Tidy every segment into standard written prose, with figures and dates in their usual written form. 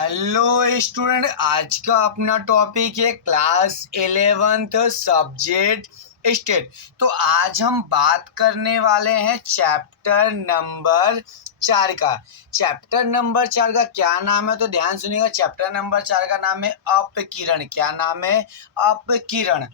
Hello student, आज का अपना टॉपिक है क्लास 11th सब्जेक्ट स्टेट। तो आज हम बात करने वाले हैं चैप्टर नंबर 4 का। चैप्टर नंबर 4 का क्या नाम है तो ध्यान सुनिएगा। चैप्टर नंबर 4 का नाम है अपकिरण। क्या नाम है? अपकिरण।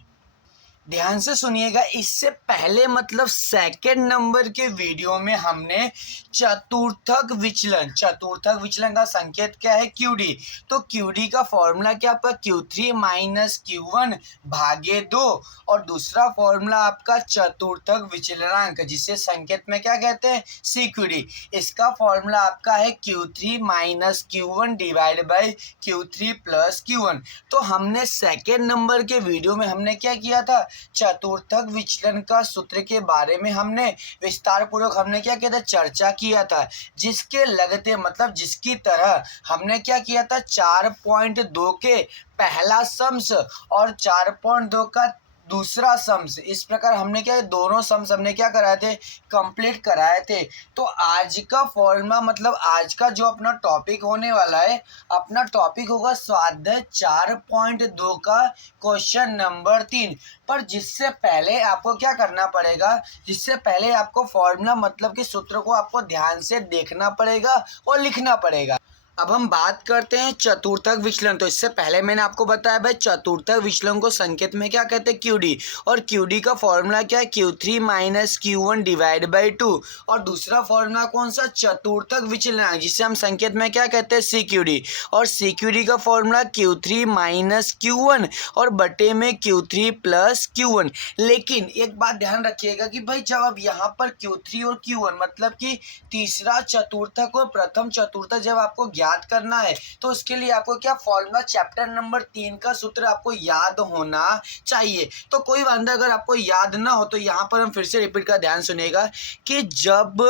ध्यान से सुनिएगा। इससे पहले मतलब सेकंड नंबर के वीडियो में हमने चतुर्थक विचलन का संकेत क्या है? QD। तो QD का फॉर्मूला क्या आपका? Q3 माइनस Q1 भागे 2। और दूसरा फॉर्मूला आपका चतुर्थक विचलनांक, जिसे संकेत में क्या कहते हैं? CQD। इसका फॉर्मूला आपका है Q3 minus Q1 divide by Q3 plus Q1। तो हमने सेकेंड नंबर के वीडियो में हमने क्या किया था? चतुर्थक विचलन का सूत्र के बारे में हमने विस्तार पूर्वक हमने क्या किया था? चर्चा किया था। जिसके लगते मतलब जिसकी तरह हमने क्या किया था? 4.2 के पहला सम्स और 4.2 का दूसरा सम्स, इस प्रकार हमने क्या, दोनों सम्स हमने क्या कराए थे? कंप्लीट कराए थे। तो आज का फॉर्मूला मतलब आज का जो अपना टॉपिक होने वाला है, अपना टॉपिक होगा स्वाध्याय 4.2 का क्वेश्चन नंबर 3। पर जिससे पहले आपको क्या करना पड़ेगा? जिससे पहले आपको फॉर्मूला मतलब कि सूत्र को आपको ध्यान से देखना पड़ेगा और लिखना पड़ेगा। अब हम बात करते हैं चतुर्थक विचलन। तो इससे पहले मैंने आपको बताया भाई, चतुर्थक विचलन को संकेत में क्या कहते हैं? QD। और QD का फॉर्मूला क्या है? Q3 minus Q1 divide by 2। और दूसरा फॉर्मूला कौन सा? चतुर्थक विचलन, जिसे हम संकेत में क्या कहते हैं? CQD। और CQD का फॉर्मूला Q3 माइनस Q1 और बटे में Q3 प्लस Q1। लेकिन एक बात ध्यान रखिएगा कि भाई जब अब यहाँ पर Q3 और Q1 मतलब कि तीसरा चतुर्थक और प्रथम चतुर्थक जब आपको याद करना है, तो उसके लिए आपको क्या फॉर्मूला चैप्टर नंबर 3 का सूत्र आपको याद होना चाहिए। तो कोई बात, अगर आपको याद ना हो तो यहाँ पर हम फिर से रिपीट कर ध्यान सुनिएगा कि जब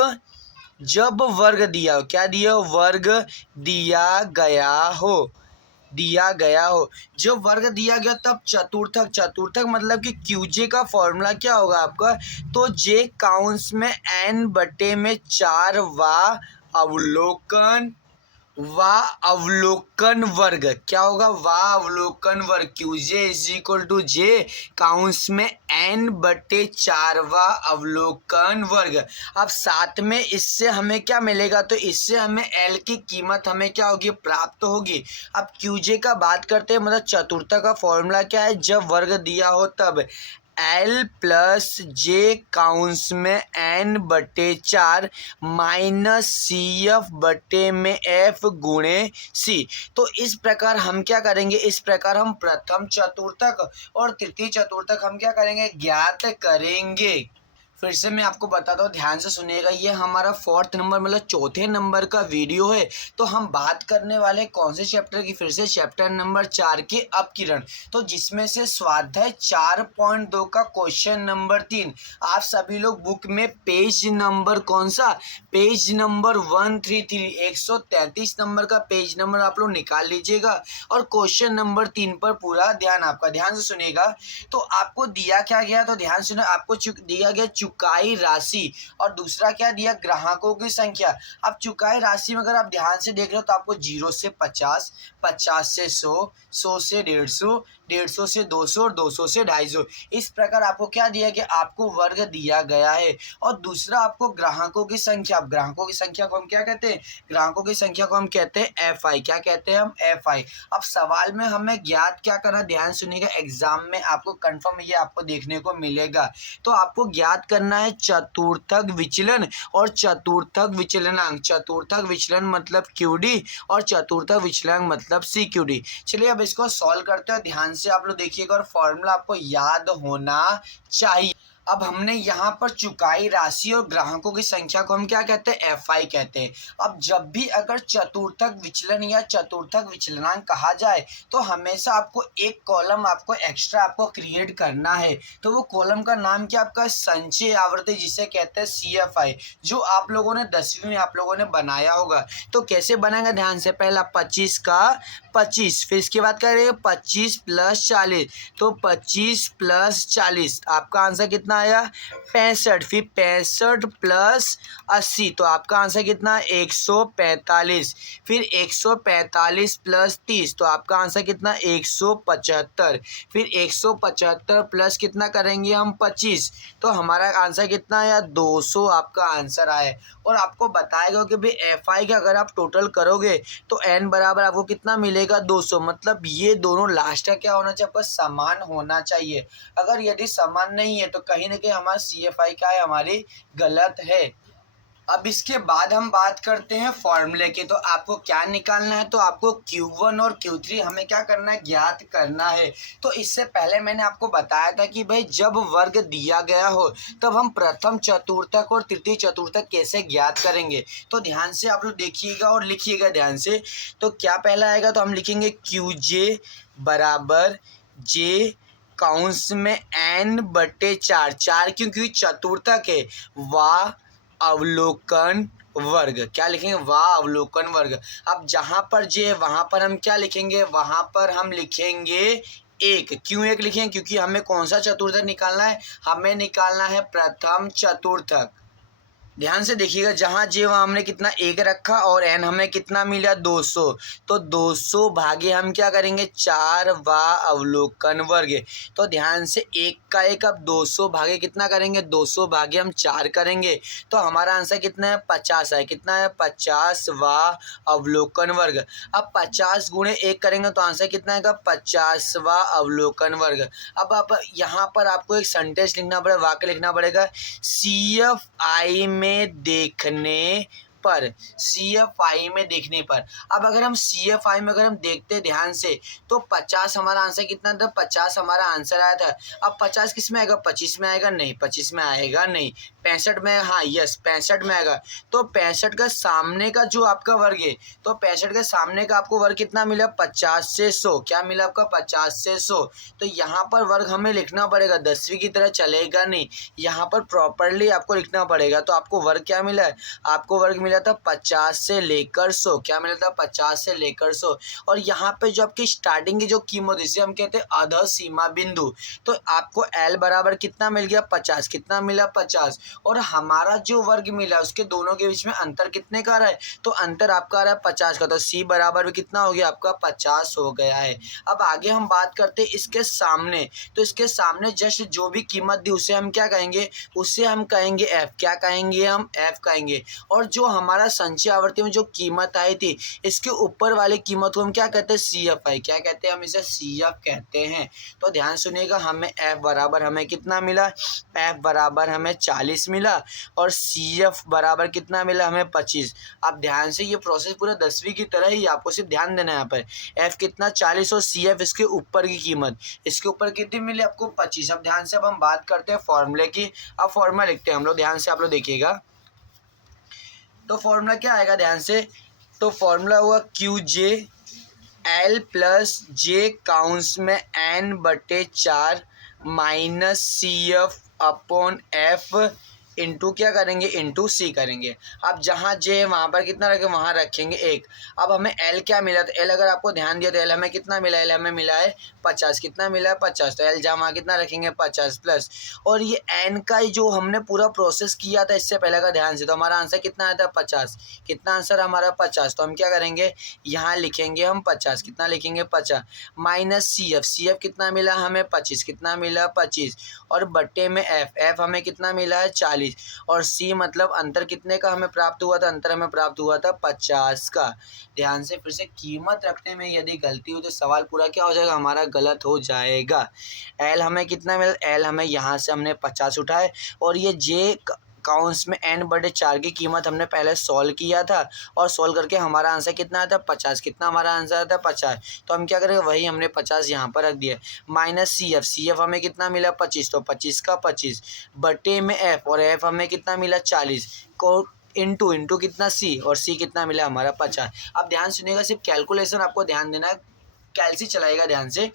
वर्ग दिया हो, क्या दिया हो? वर्ग दिया गया हो। जो वर्ग दिया गया तब चतुर्थक मतलब कि QJ का फॉर्मूला क्या होगा आपका? तो J काउंस में N बटे में 4 अवलोकन वर्ग। क्या होगा? अवलोकन वर्ग। QJ is equal to J counts में N बटे 4 अवलोकन वर्ग। अब साथ में इससे हमें क्या मिलेगा? तो इससे हमें L की कीमत हमें क्या होगी? प्राप्त होगी। अब QJ का बात करते हैं, मतलब चतुर्थक का फॉर्मूला क्या है? जब वर्ग दिया हो तब L प्लस J काउंस में N बटे 4 माइनस CF बटे में F गुणे C। तो इस प्रकार हम क्या करेंगे? इस प्रकार हम प्रथम चतुर्थक और तृतीय चतुर्थक हम क्या करेंगे? ज्ञात करेंगे। फिर से मैं आपको बताता हूँ, ध्यान से सुनिएगा। ये हमारा 4th नंबर मतलब चौथे नंबर का वीडियो है। तो हम बात करने वाले कौन से चैप्टर की? फिर से चैप्टर नंबर 4 के अपकिरण। तो जिसमें से स्वाध्याय 4.2 का क्वेश्चन नंबर 3। आप सभी लोग बुक में पेज नंबर कौन सा? पेज नंबर 133, 133 नंबर का पेज नंबर आप लोग निकाल लीजिएगा और क्वेश्चन नंबर 3 पर पूरा ध्यान आपका, ध्यान से सुनिएगा। तो आपको दिया क्या गया? तो ध्यान सुनिए, आपको दिया गया चुकाई राशि और दूसरा क्या दिया? ग्राहकों की संख्या। अब चुकाई राशि में अगर आप ध्यान से देख रहे हो तो आपको 0 से 50, 50 से 100, 100 से 150, 150 से 200 और 200 से 250। इस प्रकार आपको क्या दिया गया? आपको वर्ग दिया गया है। और दूसरा आपको ग्राहकों की संख्या। ग्राहकों की संख्या को हम क्या कहते हैं? ग्राहकों की संख्या को हम कहते हैं FI। क्या कहते हैं हम? FI। अब सवाल में हमें ज्ञात क्या करना? ध्यान सुनिएगा, एग्जाम में आपको कंफर्म ये आपको देखने को मिलेगा। तो आपको ज्ञात करना है चतुर्थक विचलन और चतुर्थक विचलनांक। चतुर्थक विचलन मतलब QD और चतुर्थक विचलनांक मतलब CQD। चलिए अब इसको सॉल्व करते हैं। ध्यान से आप लोग देखिएगा और फॉर्मूला आपको याद होना चाहिए। अब हमने यहाँ पर चुकाई राशि और ग्राहकों की संख्या को हम क्या कहते हैं? FI कहते हैं। अब जब भी अगर चतुर्थक विचलन या चतुर्थक विचलनांक कहा जाए तो हमेशा आपको एक कॉलम आपको एक्स्ट्रा आपको क्रिएट करना है। तो वो कॉलम का नाम क्या? आपका संचय आवर्ती, जिसे कहते हैं CFI, जो आप लोगों ने 10वीं में आप लोगों ने बनाया होगा। तो कैसे बनाएगा? ध्यान से, पहला 25 का 25, फिर इसके बाद क्या करेंगे? 25 प्लस 40। तो 25 प्लस 40 आपका आंसर कितना आया 65, फिर 65 प्लस 80, तो आपका आंसर कितना है 145, फिर 145 प्लस 30, तो आपका आंसर कितना 175, फिर 175 प्लस कितना करेंगे हम 25, तो हमारा आंसर कितना है 200 आपका आंसर आए। और आपको बताएगा कि भाई एफ आई का अगर आप टोटल करोगे तो एन बराबर आपको कितना मिलेगा 200, मतलब ये दोनों लास्ट का क्या होना चाहिए आपका समान होना चाहिए। अगर यदि समान नहीं है तो कहीं ना कहीं हमारा सी एफ आई क्या है हमारी गलत है। अब इसके बाद हम बात करते हैं फॉर्मूले की। तो आपको क्या निकालना है, तो आपको Q1 और Q3 हमें क्या करना है ज्ञात करना है। तो इससे पहले मैंने आपको बताया था कि भाई जब वर्ग दिया गया हो तब हम प्रथम चतुर्थक और तृतीय चतुर्थक कैसे ज्ञात करेंगे। तो ध्यान से आप लोग देखिएगा और लिखिएगा ध्यान से। तो क्या पहला आएगा, तो हम लिखेंगे QJ बराबर J काउंस में n/4, 4 क्योंकि चतुर्थक है, वाह अवलोकन वर्ग। क्या लिखेंगे, वाह अवलोकन वर्ग। अब जहां पर जे वहां पर हम क्या लिखेंगे, वहां पर हम लिखेंगे 1। क्यों 1 लिखेंगे, क्योंकि हमें कौन सा चतुर्थक निकालना है, हमें निकालना है प्रथम चतुर्थक। ध्यान से देखिएगा, जहाँ जे वहाँ हमने कितना 1 रखा और एन हमें कितना मिला 200, तो 200 भागे हम क्या करेंगे 4 वा अवलोकन वर्ग। तो ध्यान से 1 का 1 अब 200 भागे कितना करेंगे 200 भागे हम 4 करेंगे, तो हमारा आंसर कितना है 50 है। कितना है 50 वा अवलोकन वर्ग। अब 50 गुणे 1 करेंगे तो आंसर कितना आएगा 50वां अवलोकन वर्ग। अब आप यहाँ पर आपको एक सेंटेंस लिखना पड़ेगा, वाक्य लिखना पड़ेगा, CFI में देखने पर, CFI में देखने पर। अब अगर हम CFI में अगर हम देखते ध्यान से तो 50 हमारा आंसर कितना था, 50 हमारा आंसर आया था। अब 50 किस में आएगा, 25 में आएगा, नहीं 25 में आएगा नहीं, 65 में, हाँ यस 65 में आएगा। तो 65 का सामने का जो आपका वर्ग है, तो 65 के सामने का आपको वर्ग कितना मिला 50 से 100। क्या मिला आपका 50 से 100। तो यहाँ पर वर्ग हमें लिखना पड़ेगा, 10वीं की तरह चलेगा नहीं, यहाँ पर प्रॉपरली आपको लिखना पड़ेगा। तो आपको वर्ग क्या मिला है, आपको वर्ग मिला था 50 से लेकर 100। क्या मिला था 50 से लेकर 100। और यहाँ पे जो आपकी स्टार्टिंग की जो कीमत, इसे हम कहते हैं अध सीमा बिंदु, तो आपको L बराबर कितना मिल गया 50, कितना मिला 50, और हमारा जो वर्ग मिला उसके दोनों के बीच में अंतर कितने का रहा है, तो अंतर आपका आ रहा है 50 का, तो C बराबर भी कितना हो गया आपका 50 हो गया है। अब आगे हम बात करते हैं इसके सामने। तो इसके सामने जस्ट जो भी कीमत दी उसे हम क्या कहेंगे, उसे हम कहेंगे F। क्या कहेंगे हम, F कहेंगे। और जो हमारा संचय आवर्ती में जो कीमत आई थी इसके ऊपर वाली कीमत को हम क्या कहते हैं CFI। क्या कहते हैं, हम इसे CF कहते हैं। तो ध्यान सुनिएगा, हमें F बराबर हमें कितना मिला, F बराबर हमें 40 मिला और CF बराबर कितना मिला हमें 25। अब ध्यान से ये प्रोसेस पूरा 10वीं की तरह ही, आपको सिर्फ ध्यान देना है यहाँ पर, F कितना 40 और CF इसके ऊपर की कीमत, इसके ऊपर कितनी मिली आपको 25। अब ध्यान से अब हम बात करते हैं फॉर्मूले की। अब फॉर्मूला लिखते हैं हम लोग, ध्यान से आप लोग देखिएगा। तो फॉर्मूला क्या आएगा ध्यान से, तो फॉर्मूला हुआ QJ L plus J counts में n/4 minus CF upon F into क्या करेंगे, इंटू C करेंगे। अब जहाँ J है वहाँ पर कितना रखें, वहाँ रखेंगे 1। अब हमें L क्या मिला, तो L अगर आपको ध्यान दिया तो L हमें कितना मिला, L हमें मिला है 50। कितना मिला है 50, तो L जहाँ वहाँ कितना रखेंगे 50 प्लस, और ये N का जो हमने पूरा प्रोसेस किया था इससे पहले का ध्यान से, तो हमारा आंसर कितना आया था 50। कितना आंसर हमारा 50, तो हम क्या करेंगे यहाँ लिखेंगे हम 50। कितना लिखेंगे 50 माइनस CF कितना मिला हमें 25। कितना मिला 25, और बट्टे में F हमें कितना मिला है 40, और C मतलब अंतर कितने का हमें प्राप्त हुआ था, अंतर हमें प्राप्त हुआ था 50 का। ध्यान से फिर से कीमत रखने में यदि गलती हो तो सवाल पूरा क्या हो जाएगा, हमारा गलत हो जाएगा। L हमें कितना मिला, L हमें यहाँ से हमने 50 उठाए, और ये J काउंस में n/4 की कीमत हमने पहले सॉल्व किया था, और सॉल्व करके हमारा आंसर कितना आया था 50। कितना हमारा आंसर आया था 50, तो हम क्या करेंगे वही हमने 50 यहाँ पर रख दिया, माइनस CF हमें कितना मिला 25, तो 25 का 25 बटे में F, और F हमें कितना मिला 40 को इंटू कितना C, और C कितना मिला हमारा 50। अब ध्यान सुनिएगा, सिर्फ कैलकुलेशन आपको ध्यान देना है, कैलसी चलाएगा ध्यान से।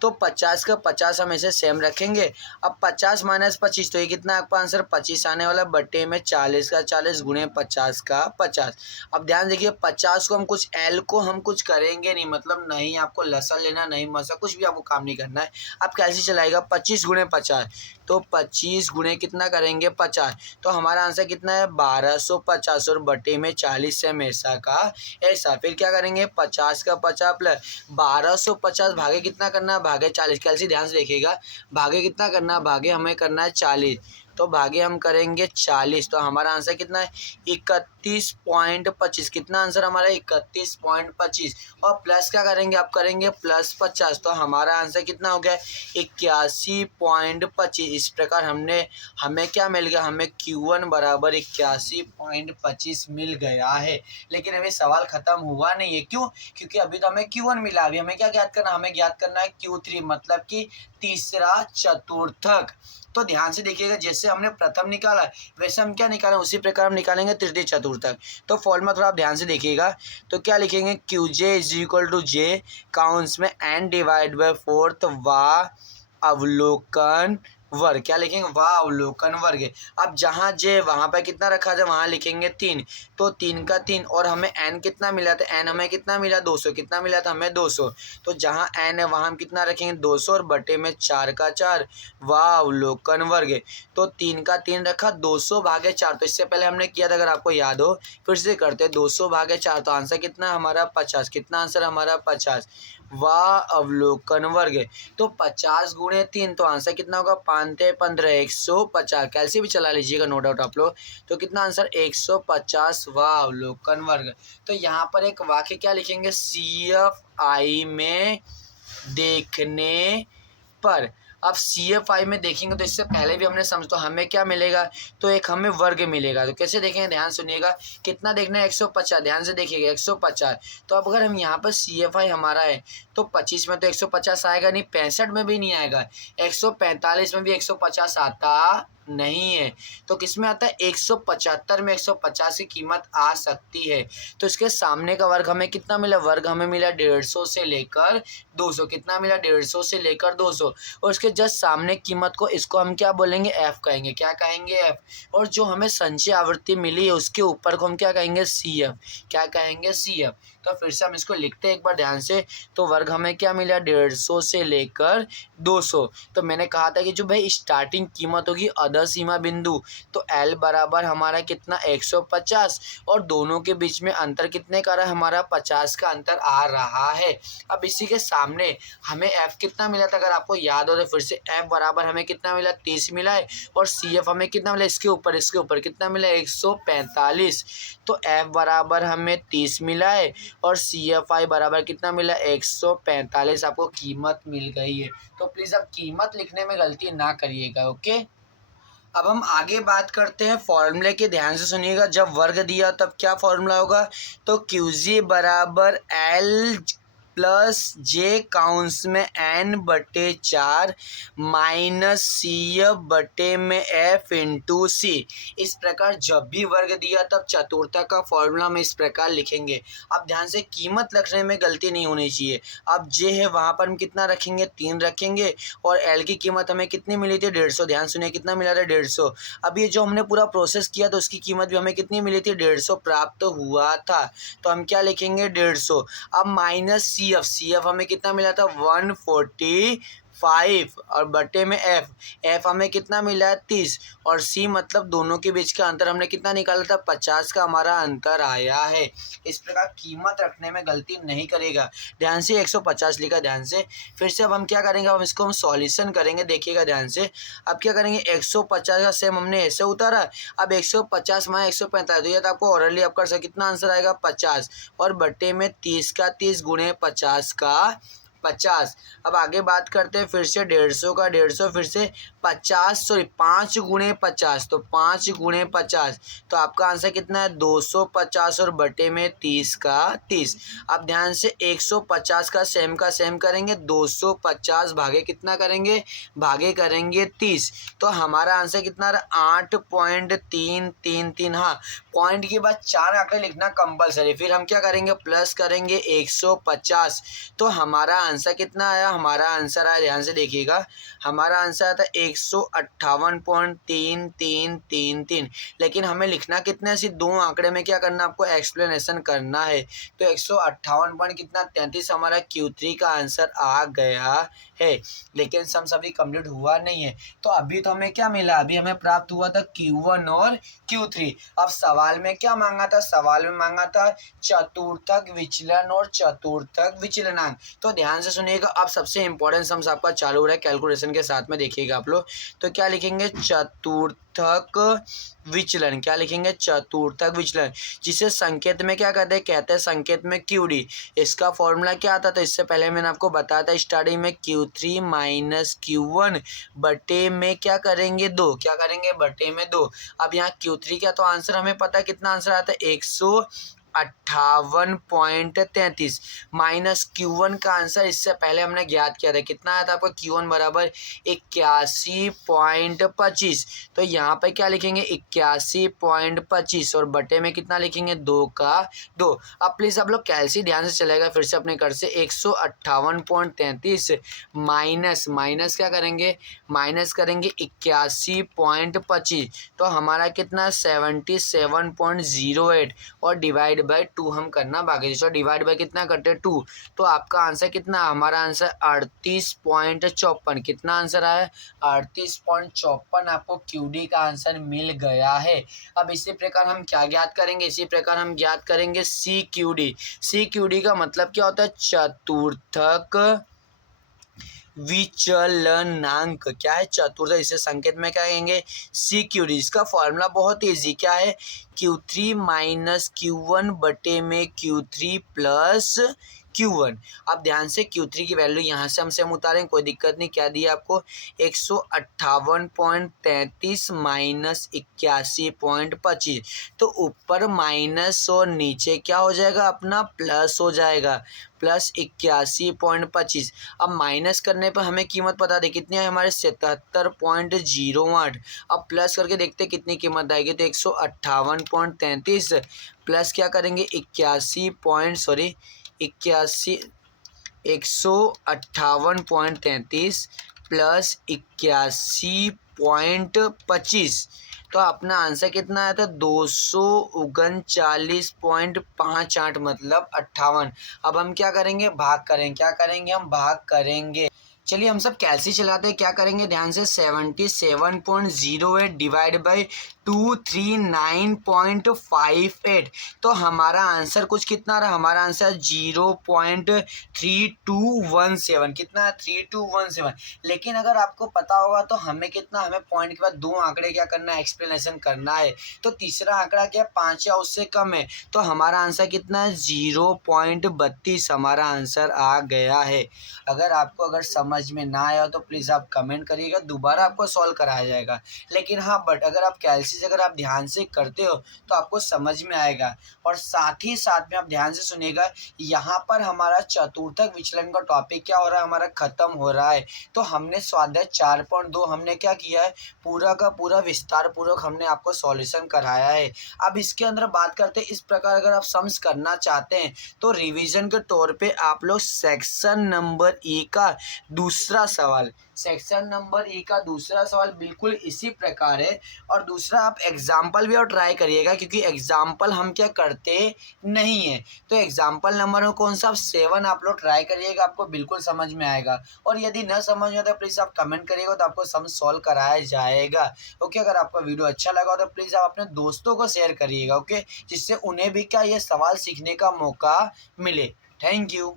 तो 50 का 50 हम ऐसे सेम रखेंगे। अब 50 माइनस 25, तो ये कितना आपका आंसर 25 आने वाला, बट्टे में 40 का 40 गुणे 50 का 50। अब ध्यान देखिए 50 को हम कुछ L को हम कुछ करेंगे नहीं, मतलब नहीं आपको लसन लेना, नहीं मसा कुछ भी आपको काम नहीं करना है। अब कैसे चलाएगा 25 गुणे 50, तो 25 गुणे कितना करेंगे 50, तो हमारा आंसर कितना है 1250 और बटे में 40 सेम ऐसा का ऐसा। फिर क्या करेंगे 50 का 50 प्लस 1250 भागे कितना करना है भागे 40, कैसे ध्यान से देखिएगा, भागे कितना करना है भागे हमें करना है 40, तो भागे हम करेंगे 40, तो हमारा आंसर कितना है 31.25, कितना आंसर हमारा 31.25 और प्लस क्या करेंगे आप करेंगे प्लस 50, तो हमारा आंसर कितना हो गया 81.25। इस प्रकार हमें क्या मिल गया, हमें Q1 बराबर 81.25 मिल गया है। लेकिन अभी सवाल खत्म हुआ नहीं है, क्यों, क्योंकि अभी तो हमें Q1 मिला, अभी हमें क्या ज्ञात करना, हमें ज्ञात करना है Q3 मतलब कि तीसरा चतुर्थक। तो ध्यान से देखिएगा, जैसे हमने प्रथम निकाला वैसे हम क्या निकालें उसी प्रकार हम निकालेंगे तृतीय चतुर्थक। तो फॉर्मूला थोड़ा आप ध्यान से देखिएगा, तो क्या लिखेंगे QJ is equal to J counts में n डिवाइड बाय 4 वा अवलोकन वर्ग, क्या लिखेंगे वा अवलोकन वर्ग। अब जहाँ जे वहाँ पर कितना रखा जाए वहाँ लिखेंगे 3, तो 3 का 3 और हमें n कितना मिला था, n हमें कितना मिला 200, कितना मिला था हमें 200, तो जहाँ n है वहाँ हम कितना रखेंगे 200 और बटे में 4 का 4 वा अवलोकन वर्ग। तो 3 का 3 रखा 200 भागे 4, तो इससे पहले हमने किया था अगर आपको याद हो, फिर से करते 200 भागे 4, तो आंसर कितना हमारा 50, कितना आंसर हमारा 50 वा अवलोकन वर्ग। तो 50 गुणे 3, तो आंसर कितना होगा 5 15 150, कैसे भी चला लीजिएगा नो डाउट आप लोग, तो कितना आंसर 150 वा अवलोकन वर्ग। तो यहाँ पर एक वाक्य क्या लिखेंगे CFI में देखने पर। अब CFI में देखेंगे तो इससे पहले भी हमने समझ, तो हमें क्या मिलेगा, तो एक हमें वर्ग मिलेगा, तो कैसे देखेंगे ध्यान सुनिएगा, कितना देखना है 150, ध्यान से देखिएगा 150, तो अब अगर हम यहाँ पर CFI हमारा है तो 25 में तो 150 आएगा नहीं, 65 में भी नहीं आएगा, 145 में भी 150 आता नहीं है, तो किस में आता है 175 में 150 की कीमत आ सकती है। तो इसके सामने का वर्ग हमें कितना मिला, वर्ग हमें मिला 150 से लेकर 200, कितना मिला 150 से लेकर 200, और इसके जस्ट सामने कीमत को इसको हम क्या बोलेंगे F कहेंगे, क्या कहेंगे F, और जो हमें संचय आवृत्ति मिली है उसके ऊपर को हम क्या कहेंगे CF, क्या कहेंगे CF। तो फिर से हम इसको लिखते हैं एक बार ध्यान से, तो वर्ग हमें क्या मिला 150 से लेकर 200, तो मैंने कहा था कि जो भाई स्टार्टिंग कीमत होगी अधर सीमा बिंदु, तो L बराबर हमारा कितना 150 और दोनों के बीच में अंतर कितने का रहा है हमारा 50 का अंतर आ रहा है। अब इसी के सामने हमें F कितना मिला था अगर आपको याद हो तो फिर से F बराबर हमें कितना मिला 30 मिला है, और CF हमें कितना मिला इसके ऊपर कितना मिला 145, तो F बराबर हमें 30 मिला है और CFI बराबर कितना मिला 145, आपको कीमत मिल गई है। तो प्लीज़ अब कीमत लिखने में गलती ना करिएगा, ओके। अब हम आगे बात करते हैं फॉर्मूले के, ध्यान से सुनिएगा, जब वर्ग दिया तब क्या फॉर्मूला होगा, तो QG बराबर L प्लस जे काउंस में n/4 माइनस CF बटे में F इंटू सी। इस प्रकार जब भी वर्ग दिया तब चतुर्थक का फॉर्मूला हम इस प्रकार लिखेंगे। अब ध्यान से कीमत रखने में गलती नहीं होनी चाहिए। अब जे है वहाँ पर हम कितना रखेंगे 3 रखेंगे, और L की कीमत हमें कितनी मिली थी 150, ध्यान सुनिए कितना मिला था 150। अब ये जो हमने पूरा प्रोसेस किया तो उसकी कीमत भी हमें कितनी मिली थी 150 प्राप्त हुआ था, तो हम क्या लिखेंगे 150। अब माइनस CF हमें कितना मिला था 145 और बटे में F हमें कितना मिला है 30, और C मतलब दोनों के बीच का अंतर हमने कितना निकाला था 50 का हमारा अंतर आया है। इस प्रकार कीमत रखने में गलती नहीं करेगा, ध्यान से 150 लिखा ध्यान से। फिर से अब हम क्या करेंगे, अब इसको हम सॉल्यूशन करेंगे, देखिएगा ध्यान से। अब क्या करेंगे 150 का सेम हमने ऐसे उतारा, अब 150 माइनस 145, तो ये तो आपको ऑरली आप कर सकते, कितना आंसर आएगा 50 और बटे में 30 का 30 गुणे 50 का 50। अब आगे बात करते हैं फिर से 150 का 150, फिर से 5 गुणे 50, तो 5 गुणे 50, तो आपका आंसर कितना है 250 और बटे में 30 का 30। अब ध्यान से 150 का सेम करेंगे, 250 भागे कितना करेंगे, भागे करेंगे 30, तो हमारा आंसर कितना रहा 8.333। हाँ, पॉइंट के बाद 4 आंकड़े लिखना कंपलसरी। फिर हम क्या करेंगे प्लस करेंगे 150, तो हमारा आंसर कितना आया, हमारा आंसर आया, ध्यान से देखिएगा, हमारा आंसर आया था 158.3333, लेकिन हमें लिखना कितना है, सिर्फ दो आंकड़े में क्या करना, आपको एक्सप्लेनेशन करना है। तो 158 पॉइंट कितना 33 हमारा Q3 का आंसर आ गया है, लेकिन सम सभी कंप्लीट हुआ नहीं है। तो अभी तो हमें क्या मिला, अभी हमें प्राप्त हुआ था Q1 और Q3। अब सवाल में क्या मांगा था, सवाल में मांगा था चतुर्थक विचलन और चतुर्थक विचलनांक। तो ध्यान से सुनिएगा, अब सबसे इंपॉर्टेंट सम्स आपका चालू हो रहा है कैलकुलेशन के साथ में, देखिएगा आप लोग। तो क्या लिखेंगे, चतुर्थक विचलन, क्या लिखेंगे, चतुर्थक विचलन, जिसे संकेत में क्या कहते हैं संकेत में QD। इसका फॉर्मूला क्या आता था, इससे पहले मैंने आपको बताया था स्टार्टिंग में, Q3 माइनस Q1 बटे में क्या करेंगे 2, क्या करेंगे बटे में 2। अब यहाँ Q3 का तो आंसर हमें पता है, कितना आंसर आता है 158.33 माइनस Q1 का आंसर इससे पहले हमने ज्ञात किया था, कितना आया था आपको, Q1 बराबर 81.25। तो यहाँ पे क्या लिखेंगे 81.25 और बटे में कितना लिखेंगे 2 का 2। अब प्लीज़ आप लोग कैलसी ध्यान से चलेगा, फिर से अपने घर से 158.33 माइनस क्या करेंगे, माइनस करेंगे 81.25, तो हमारा कितना 77.08 और डिवाइड बाय 2 हम करना बाकी। तो डिवाइड बाय कितना करते हैं 2, तो आपका आंसर कितना, हमारा आंसर 38.54, कितना आंसर आया 38.54, आपको QD का आंसर मिल गया है। अब इसी प्रकार हम क्या ज्ञात करेंगे, इसी प्रकार हम ज्ञात करेंगे CQD। CQD का मतलब क्या होता है, चतुर्थक विचलनांक, क्या है चतुर्थ, इसे संकेत में क्या कहेंगे CQD। इसका फॉर्मूला बहुत इजी, क्या है Q3 माइनस Q1 बटे में Q3 प्लस Q1। अब ध्यान से Q3 की वैल्यू यहाँ से हम उतारें, कोई दिक्कत नहीं, क्या दिया आपको 158.33 माइनस 81.25, तो ऊपर माइनस और नीचे क्या हो जाएगा अपना प्लस हो जाएगा, प्लस 81.25। अब माइनस करने पर हमें कीमत पता दे कितनी है, हमारे 77.08। अब प्लस करके देखते कितनी कीमत आएगी, तो 158.33 प्लस क्या करेंगे 158.33 प्लस 81.25, तो अपना आंसर कितना आया था 239.58 मतलब 58। अब हम क्या करेंगे, भाग करेंगे, क्या करेंगे हम भाग करेंगे। चलिए हम सब कैलसी चलाते हैं, क्या करेंगे ध्यान से 77.08 डिवाइड बाई 239.58, तो हमारा आंसर कुछ कितना रहा, हमारा आंसर 0.3217, कितना है 3217। लेकिन अगर आपको पता होगा तो हमें कितना, हमें पॉइंट के बाद दो आंकड़े क्या करना है, एक्सप्लेनेशन करना है। तो तीसरा आंकड़ा क्या 5 या उससे कम है, तो हमारा आंसर कितना है 0.32 हमारा आंसर आ गया है। अगर आपको अगर समझ में ना आया तो प्लीज़ आप कमेंट करिएगा, दोबारा आपको सॉल्व कराया जाएगा। लेकिन हाँ बट अगर आप कैलसी अगर आप ध्यान से करते हो तो आपको समझ में आएगा। और साथ ही साथ में आप ध्यान से सुनिएगा, यहाँ पर हमारा चतुर्थक विचलन का टॉपिक क्या हो रहा है, हमारा खत्म हो रहा है। तो हमने स्वाध्याय 4.2 हमने क्या किया है, पूरा का पूरा विस्तार पूर्वक हमने आपको सॉल्यूशन कराया है। अब इसके अंदर बात करते हैं, इस प्रकार अगर आप सम्स करना चाहते हैं तो रिवीजन के तौर पे आप लोग सेक्शन नंबर E का दूसरा सवाल, सेक्शन नंबर E का दूसरा सवाल बिल्कुल इसी प्रकार है। और दूसरा आप एग्जाम्पल भी और ट्राई करिएगा, क्योंकि एग्जाम्पल हम क्या करते नहीं है। तो एग्जाम्पल नंबर कौन सा, 7 आप लोग ट्राई करिएगा, आपको बिल्कुल समझ में आएगा। और यदि न समझ में आता प्लीज़ आप कमेंट करिएगा, तो आपको सम सॉल्व कराया जाएगा। ओके, अगर आपका वीडियो अच्छा लगा तो प्लीज़ आप अपने दोस्तों को शेयर करिएगा, ओके, जिससे उन्हें भी क्या ये सवाल सीखने का मौका मिले। Thank you.